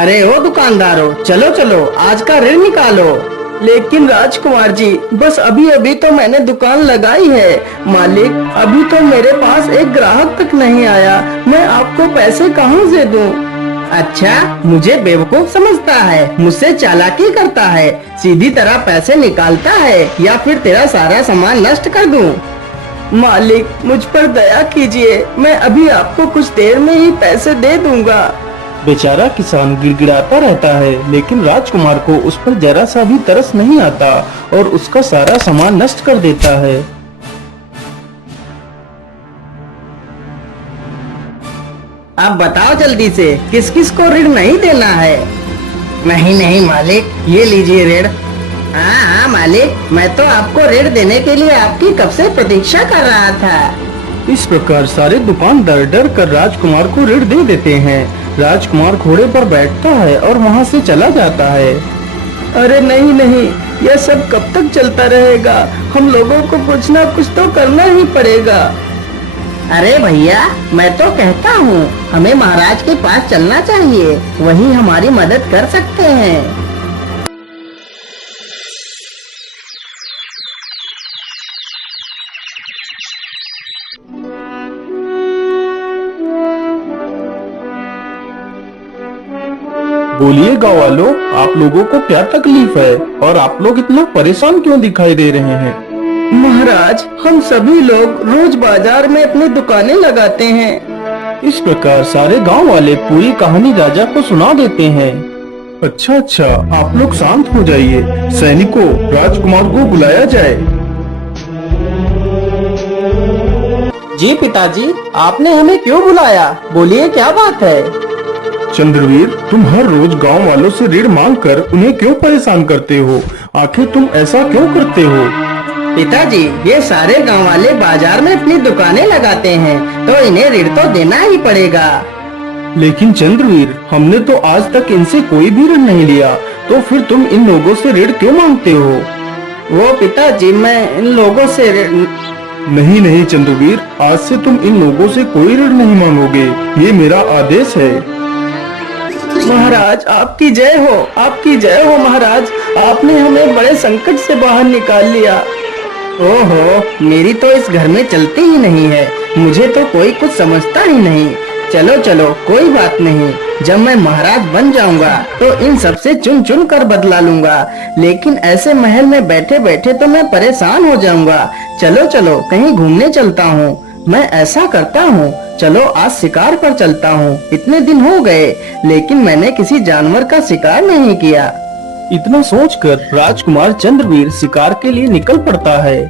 अरे ओ दुकानदारों, चलो चलो आज का ऋण निकालो। लेकिन राजकुमार जी, बस अभी अभी तो मैंने दुकान लगाई है। मालिक, अभी तो मेरे पास एक ग्राहक तक नहीं आया। मैं आपको पैसे कहाँ से दूं? अच्छा, मुझे बेवकूफ समझता है, मुझसे चालाकी करता है, सीधी तरह पैसे निकालता है या फिर तेरा सारा सामान नष्ट कर दूं? मालिक, मुझ पर दया कीजिए, मैं अभी आपको कुछ देर में ही पैसे दे दूंगा। बेचारा किसान गिड़गिड़ाता रहता है, लेकिन राजकुमार को उस पर जरा सा भी तरस नहीं आता और उसका सारा सामान नष्ट कर देता है। अब बताओ जल्दी से, किस किस को ऋण नहीं देना है? नहीं नहीं मालिक, ये लीजिए ऋण। हाँ हाँ मालिक, मैं तो आपको ऋण देने के लिए आपकी कब से प्रतीक्षा कर रहा था। इस प्रकार सारे दुकानदार डर कर राजकुमार को ऋण दे देते हैं। राजकुमार घोड़े पर बैठता है और वहाँ से चला जाता है। अरे नहीं नहीं, यह सब कब तक चलता रहेगा? हम लोगों को कुछ ना कुछ तो करना ही पड़ेगा। अरे भैया, मैं तो कहता हूँ हमें महाराज के पास चलना चाहिए, वही हमारी मदद कर सकते हैं। बोलिए गाँव वालों, आप लोगों को क्या तकलीफ है और आप लोग इतना परेशान क्यों दिखाई दे रहे हैं? महाराज, हम सभी लोग रोज बाजार में अपनी दुकानें लगाते हैं। इस प्रकार सारे गांव वाले पूरी कहानी राजा को सुना देते हैं। अच्छा अच्छा, आप लोग शांत हो जाइए। सैनिकों, राजकुमार को बुलाया जाए। जी पिताजी, आपने हमें क्यों बुलाया? बोलिए, क्या बात है? चंद्रवीर, तुम हर रोज गांव वालों से ऋण मांगकर उन्हें क्यों परेशान करते हो? आखिर तुम ऐसा क्यों करते हो? पिताजी, ये सारे गांव वाले बाजार में अपनी दुकानें लगाते हैं, तो इन्हें ऋण तो देना ही पड़ेगा। लेकिन चंद्रवीर, हमने तो आज तक इनसे कोई भी ऋण नहीं लिया, तो फिर तुम इन लोगों से ऋण क्यों मांगते हो? वो पिताजी, मैं इन लोगों से ऋण... नहीं नहीं चंद्रवीर, आज से तुम इन लोगों से कोई ऋण नहीं मांगोगे, ये मेरा आदेश है। महाराज, आपकी जय हो, आपकी जय हो महाराज, आपने हमें बड़े संकट से बाहर निकाल लिया। ओहो, मेरी तो इस घर में चलती ही नहीं है, मुझे तो कोई कुछ समझता ही नहीं। चलो चलो, कोई बात नहीं, जब मैं महाराज बन जाऊंगा तो इन सब से चुन चुन कर बदला लूंगा। लेकिन ऐसे महल में बैठे बैठे तो मैं परेशान हो जाऊंगा। चलो चलो, कहीं घूमने चलता हूँ। मैं ऐसा करता हूँ, चलो आज शिकार पर चलता हूँ। इतने दिन हो गए, लेकिन मैंने किसी जानवर का शिकार नहीं किया। इतना सोचकर राजकुमार चंद्रवीर शिकार के लिए निकल पड़ता है।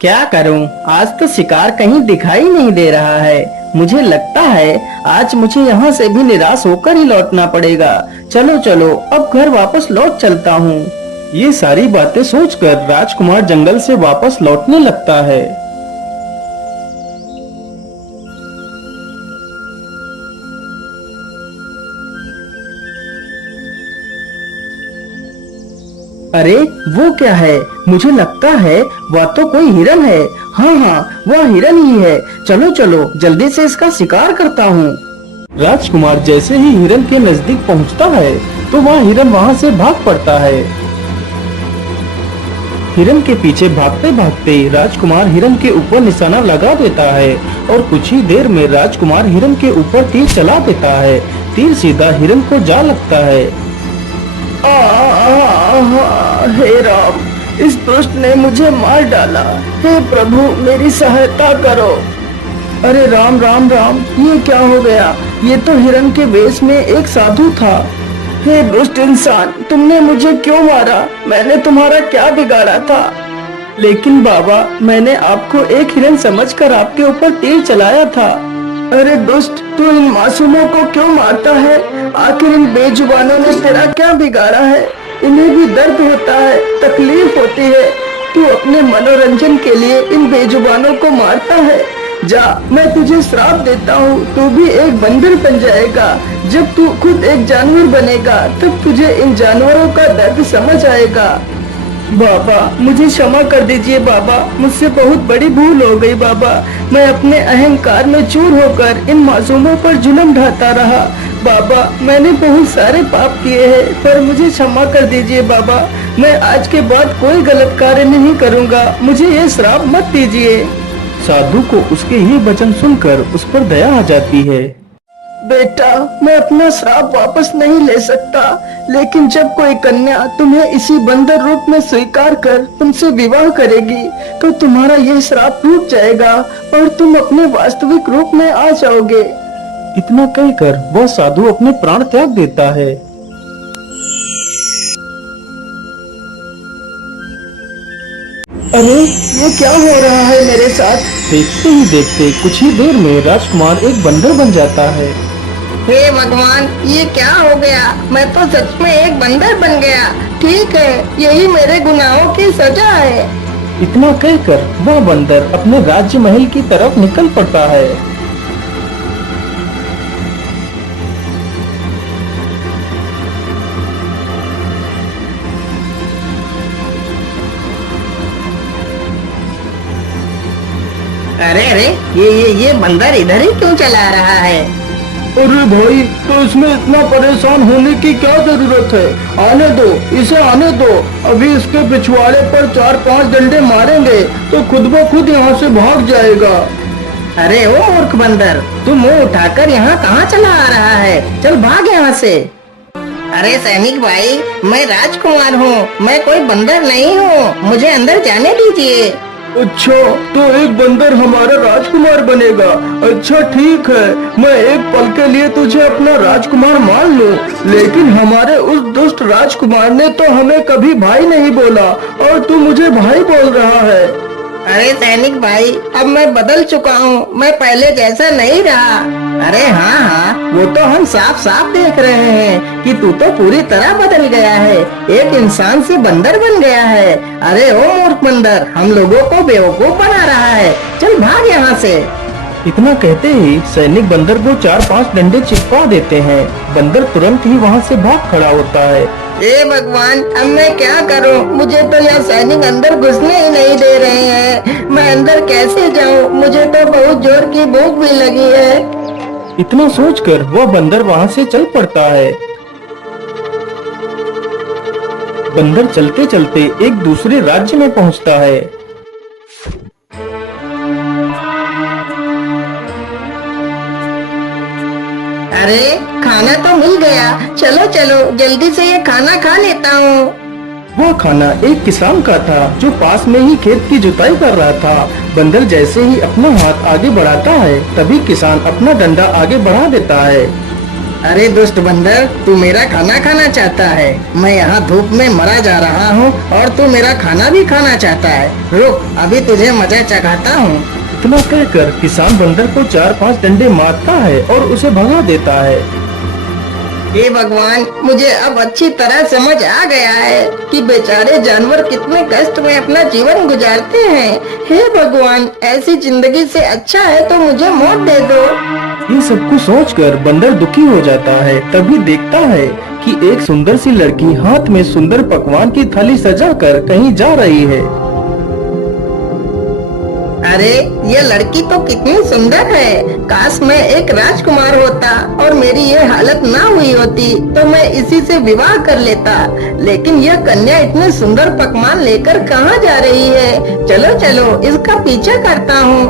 क्या करूं, आज तो शिकार कहीं दिखाई नहीं दे रहा है। मुझे लगता है आज मुझे यहाँ से भी निराश होकर ही लौटना पड़ेगा। चलो चलो, अब घर वापस लौट चलता हूँ। ये सारी बातें सोचकर राजकुमार जंगल से वापस लौटने लगता है। अरे वो क्या है? मुझे लगता है वह तो कोई हिरन है। हाँ हाँ, वह हिरन ही है। चलो चलो, जल्दी से इसका शिकार करता हूँ। राजकुमार जैसे ही हिरन के नजदीक पहुँचता है तो वह हिरन वहाँ से भाग पड़ता है। हिरन के पीछे भागते भागते राजकुमार हिरन के ऊपर निशाना लगा देता है और कुछ ही देर में राजकुमार हिरन के ऊपर तीर चला देता है। तीर सीधा हिरन को जा लगता है। हे राम, इस दुष्ट ने मुझे मार डाला। हे प्रभु, मेरी सहायता करो। अरे राम राम राम, ये क्या हो गया? ये तो हिरन के वेश में एक साधु था। हे दुष्ट इंसान, तुमने मुझे क्यों मारा? मैंने तुम्हारा क्या बिगाड़ा था? लेकिन बाबा, मैंने आपको एक हिरन समझकर आपके ऊपर तीर चलाया था। अरे दुष्ट, तू इन मासूमों को क्यों मारता है? आखिर इन बेजुबानों ने तेरा क्या बिगाड़ा है? इन्हें भी दर्द होता है, तकलीफ होती है। तू अपने मनोरंजन के लिए इन बेजुबानों को मारता है। जा, मैं तुझे श्राप देता हूँ, तू भी एक बंदर बन जाएगा। जब तू खुद एक जानवर बनेगा तब तुझे इन जानवरों का दर्द समझ आएगा। बाबा मुझे क्षमा कर दीजिए बाबा, मुझसे बहुत बड़ी भूल हो गई बाबा। मैं अपने अहंकार में चूर होकर इन मासूमों पर जुल्म ढाता रहा। बाबा मैंने बहुत सारे पाप किए हैं, पर मुझे क्षमा कर दीजिए बाबा। मैं आज के बाद कोई गलत कार्य नहीं करूँगा, मुझे ये श्राप मत दीजिए। साधु को उसके ये वचन सुनकर उस पर दया आ जाती है। बेटा मैं अपना श्राप वापस नहीं ले सकता, लेकिन जब कोई कन्या तुम्हें इसी बंदर रूप में स्वीकार कर तुमसे विवाह करेगी तो तुम्हारा यह श्राप टूट जाएगा और तुम अपने वास्तविक रूप में आ जाओगे। इतना कहकर वह साधु अपने प्राण त्याग देता है। अरे ये क्या हो रहा है मेरे साथ? देखते ही देखते कुछ ही देर में राजकुमार एक बंदर बन जाता है। हे भगवान, ये क्या हो गया? मैं तो सच में एक बंदर बन गया। ठीक है, यही मेरे गुनाहों की सजा है। इतना कहकर वह बंदर अपने राज्य महल की तरफ निकल पड़ता है। अरे अरे, ये बंदर इधर ही क्यों चला रहा है? अरे भाई, तो इसमें इतना परेशान होने की क्या जरूरत है? आने दो, इसे आने दो। अभी इसके पिछवाड़े पर 4-5 डंडे मारेंगे तो खुद ब खुद यहाँ से भाग जाएगा। अरे ओ मूर्ख बंदर, तू मुंह उठाकर यहाँ कहाँ चला आ रहा है? चल भाग यहाँ से। अरे सैनिक भाई, मैं राजकुमार हूँ, मैं कोई बंदर नहीं हूँ, मुझे अंदर जाने दीजिए। अच्छा, तो एक बंदर हमारा राजकुमार बनेगा? अच्छा ठीक है, मैं एक पल के लिए तुझे अपना राजकुमार मान लूं, लेकिन हमारे उस दुष्ट राजकुमार ने तो हमें कभी भाई नहीं बोला और तू मुझे भाई बोल रहा है। अरे सैनिक भाई, अब मैं बदल चुका हूँ, मैं पहले जैसा नहीं रहा। अरे हाँ हाँ, वो तो हम साफ साफ देख रहे हैं कि तू तो पूरी तरह बदल गया है, एक इंसान से बंदर बन गया है। अरे ओ मूर्ख बंदर, हम लोगों को बेवकूफ बना रहा है, चल भाग यहाँ से। इतना कहते ही सैनिक बंदर को 4-5 डंडे चिपका देते हैं। बंदर तुरंत ही वहाँ से भाग खड़ा होता है। हे भगवान, अब मैं क्या करूं? मुझे तो यह सैनिक अंदर घुसने ही नहीं दे रहे हैं। मैं अंदर कैसे जाऊं? मुझे तो बहुत जोर की भूख भी लगी है। इतना सोचकर वह बंदर वहाँ से चल पड़ता है। बंदर चलते चलते एक दूसरे राज्य में पहुँचता है। अरे खाना तो मिल गया, चलो चलो जल्दी से ये खाना खा लेता हूँ। वह खाना एक किसान का था जो पास में ही खेत की जुताई कर रहा था। बंदर जैसे ही अपना हाथ आगे बढ़ाता है तभी किसान अपना डंडा आगे बढ़ा देता है। अरे दुष्ट बंदर, तू मेरा खाना खाना चाहता है? मैं यहाँ धूप में मरा जा रहा हूँ और तू मेरा खाना भी खाना चाहता है। रुक, अभी तुझे मजा चखाता हूँ। इतना कहकर किसान बंदर को 4-5 डंडे मारता है और उसे भगा देता है। हे भगवान, मुझे अब अच्छी तरह समझ आ गया है कि बेचारे जानवर कितने कष्ट में अपना जीवन गुजारते हैं। हे भगवान, ऐसी जिंदगी से अच्छा है तो मुझे मौत दे दो। ये सब कुछ सोचकर बंदर दुखी हो जाता है। तभी देखता है कि एक सुंदर सी लड़की हाथ में सुंदर पकवान की थाली सजाकर कहीं जा रही है। अरे ये लड़की तो कितनी सुंदर है, काश मैं एक राजकुमार होता और मेरी ये हालत ना हुई होती तो मैं इसी से विवाह कर लेता। लेकिन यह कन्या इतने सुंदर पकवान लेकर कहाँ जा रही है? चलो चलो इसका पीछा करता हूँ।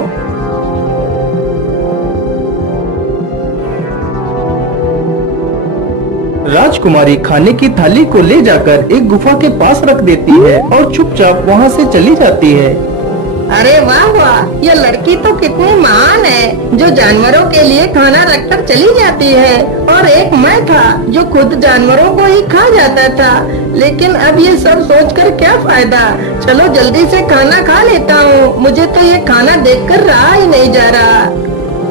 राजकुमारी खाने की थाली को ले जाकर एक गुफा के पास रख देती है और चुपचाप वहाँ से चली जाती है। अरे वाह वाह, यह लड़की तो कितनी महान है जो जानवरों के लिए खाना रखकर चली जाती है। और एक मैं था जो खुद जानवरों को ही खा जाता था। लेकिन अब ये सब सोचकर क्या फायदा? चलो जल्दी से खाना खा लेता हूँ, मुझे तो ये खाना देखकर रहा ही नहीं जा रहा।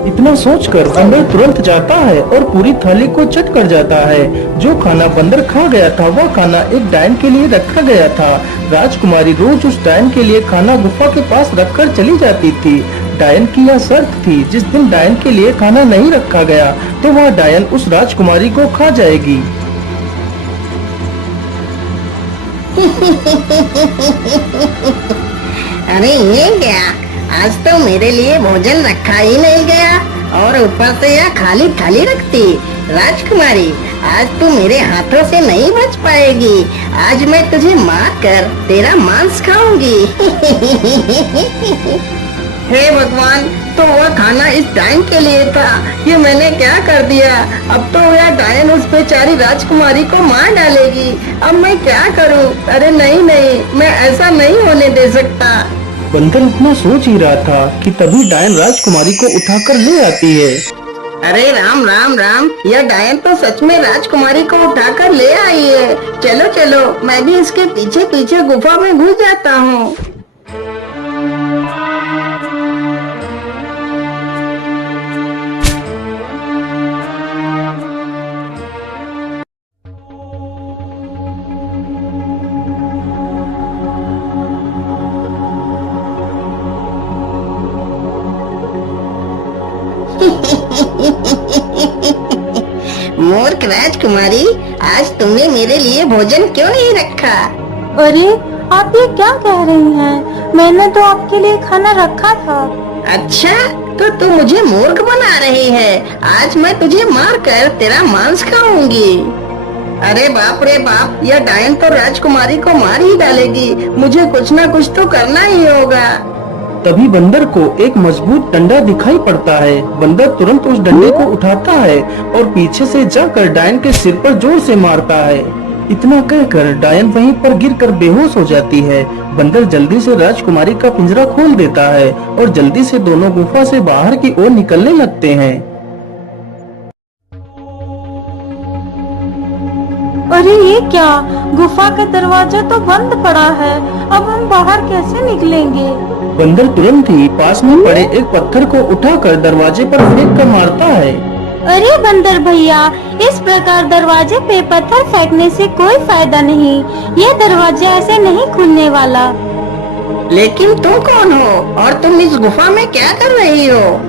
इतना सोचकर बंदर तुरंत जाता है और पूरी थाली को चट कर जाता है। जो खाना बंदर खा गया था वह खाना एक डायन के लिए रखा गया था। राजकुमारी रोज उस डायन के लिए खाना गुफा के पास रखकर चली जाती थी। डायन की यह शर्त थी, जिस दिन डायन के लिए खाना नहीं रखा गया तो वह डायन उस राजकुमारी को खा जाएगी। अरे ये क्या, आज तो मेरे लिए भोजन रखा ही नहीं गया और ऊपर से यह खाली थाली रखती। राजकुमारी, आज तू मेरे हाथों से नहीं बच पाएगी। आज मैं तुझे मार कर तेरा मांस खाऊंगी। हे भगवान, तो वह खाना इस डायन के लिए था, ये मैंने क्या कर दिया। अब तो यह डायन उस बेचारी राजकुमारी को मार डालेगी। अब मैं क्या करूं? अरे नहीं नहीं, मैं ऐसा नहीं होने दे सकता। बंदर इतना सोच ही रहा था कि तभी डायन राजकुमारी को उठाकर ले आती है। अरे राम राम राम, यह डायन तो सच में राजकुमारी को उठाकर ले आई है। चलो चलो, मैं भी इसके पीछे पीछे गुफा में घुस जाता हूँ। मूर्ख राजकुमारी, आज तुमने मेरे लिए भोजन क्यों नहीं रखा? अरे आप ये क्या कह रही हैं? मैंने तो आपके लिए खाना रखा था। अच्छा, तो तू मुझे मूर्ख बना रही है। आज मैं तुझे मार कर तेरा मांस खाऊंगी। अरे बाप रे बाप, यह डायन तो राजकुमारी को मार ही डालेगी। मुझे कुछ ना कुछ तो करना ही होगा। तभी बंदर को एक मजबूत डंडा दिखाई पड़ता है। बंदर तुरंत उस डंडे को उठाता है और पीछे से जाकर डायन के सिर पर जोर से मारता है। इतना कहकर डायन वहीं पर गिरकर बेहोश हो जाती है। बंदर जल्दी से राजकुमारी का पिंजरा खोल देता है और जल्दी से दोनों गुफा से बाहर की ओर निकलने लगते हैं। अरे ये क्या, गुफा का दरवाजा तो बंद पड़ा है। अब हम बाहर कैसे निकलेंगे? बंदर तुरंत ही पास में पड़े एक पत्थर को उठाकर दरवाजे पर फेंक कर मारता है। अरे बंदर भैया, इस प्रकार दरवाजे पे पत्थर फेंकने से कोई फायदा नहीं। ये दरवाजा ऐसे नहीं खुलने वाला। लेकिन तुम कौन हो और तुम इस गुफा में क्या कर रही हो?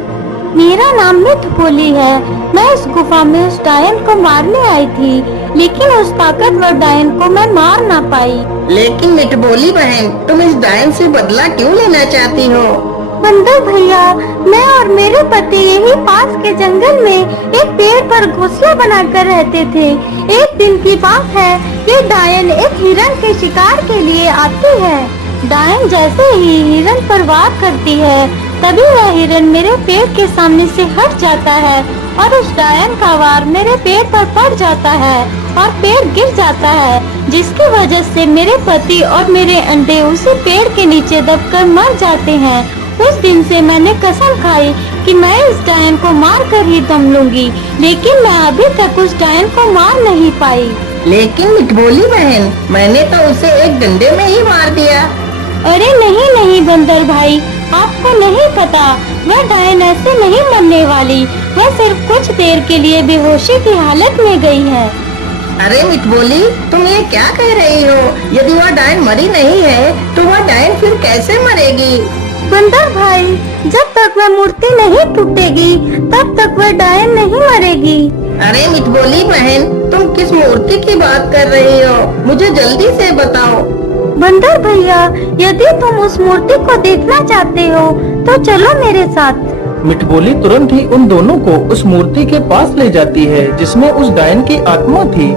मेरा नाम मिठभोली है। मैं इस गुफा में उस डायन को मारने आई थी, लेकिन उस ताकतवर डायन को मैं मार ना पाई। लेकिन मिठभोली बहन, तुम इस डायन से बदला क्यों लेना चाहती हो? बंदर भैया, मैं और मेरे पति यही पास के जंगल में एक पेड़ पर घोंसला बनाकर रहते थे। एक दिन की बात है, ये डायन एक हिरन के शिकार के लिए आती है। डायन जैसे ही हिरन पर वार करती है, तभी वह हिरन मेरे पेड़ के सामने से हट जाता है और उस डायन का वार मेरे पेड़ पर पड़ जाता है और पेड़ गिर जाता है, जिसकी वजह से मेरे पति और मेरे अंडे उसी पेड़ के नीचे दबकर मर जाते हैं। उस दिन से मैंने कसम खाई कि मैं इस डायन को मार कर ही दम लूंगी, लेकिन मैं अभी तक उस डायन को मार नहीं पाई। लेकिन मिठभोली बहन, मैंने तो उसे एक डंडे में ही मार दिया। अरे नहीं नहीं बंदर भाई, आपको नहीं पता, वह डायन ऐसे नहीं मरने वाली। वह सिर्फ कुछ देर के लिए बेहोशी की हालत में गई है। अरे मिठभोली, तुम ये क्या कह रही हो? यदि वह डायन मरी नहीं है, तो वह डायन फिर कैसे मरेगी? बंदर भाई, जब तक वह मूर्ति नहीं टूटेगी, तब तक वह डायन नहीं मरेगी। अरे मिठभोली बहन, तुम किस मूर्ति की बात कर रही हो? मुझे जल्दी से बताओ। बंदर भैया, यदि तुम उस मूर्ति को देखना चाहते हो, तो चलो मेरे साथ। मिठभोली तुरंत ही उन दोनों को उस मूर्ति के पास ले जाती है, जिसमें उस डायन की आत्मा थी।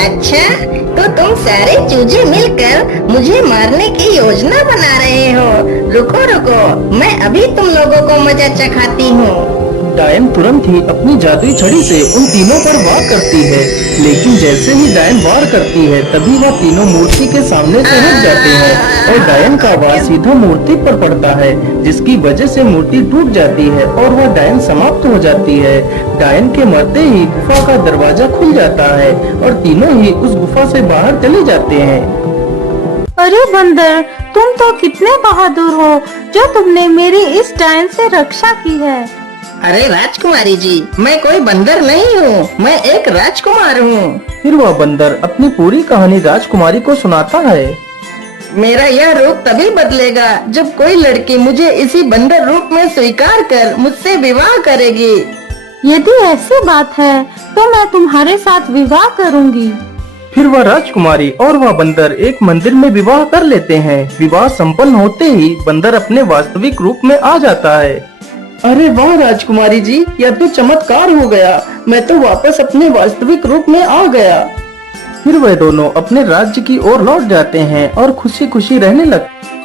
अच्छा, तो तुम सारे चूजे मिलकर मुझे मारने की योजना बना रहे हो। रुको रुको, मैं अभी तुम लोगों को मजा चखाती हूँ। डायन तुरंत ही अपनी जादुई छड़ी से उन तीनों पर वार करती है, लेकिन जैसे ही डायन वार करती है, तभी वह तीनों मूर्ति के सामने से हट जाते हैं और डायन का वार सीधा मूर्ति पर पड़ता है, जिसकी वजह से मूर्ति टूट जाती है और वह डायन समाप्त हो जाती है। डायन के मरते ही गुफा का दरवाजा खुल जाता है और तीनों ही उस गुफा से बाहर चले जाते हैं। अरे बंदर, तुम तो कितने बहादुर हो जो तुमने मेरी इस डायन से रक्षा की है। अरे राजकुमारी जी, मैं कोई बंदर नहीं हूँ, मैं एक राजकुमार हूँ। फिर वह बंदर अपनी पूरी कहानी राजकुमारी को सुनाता है। मेरा यह रूप तभी बदलेगा जब कोई लड़की मुझे इसी बंदर रूप में स्वीकार कर मुझसे विवाह करेगी। यदि ऐसी बात है तो मैं तुम्हारे साथ विवाह करूंगी। फिर वह राजकुमारी और वह बंदर एक मंदिर में विवाह कर लेते हैं। विवाह संपन्न होते ही बंदर अपने वास्तविक रूप में आ जाता है। अरे वाह राजकुमारी जी, यह तो चमत्कार हो गया। मैं तो वापस अपने वास्तविक रूप में आ गया। फिर वह दोनों अपने राज्य की ओर लौट जाते हैं और खुशी खुशी रहने लगते हैं।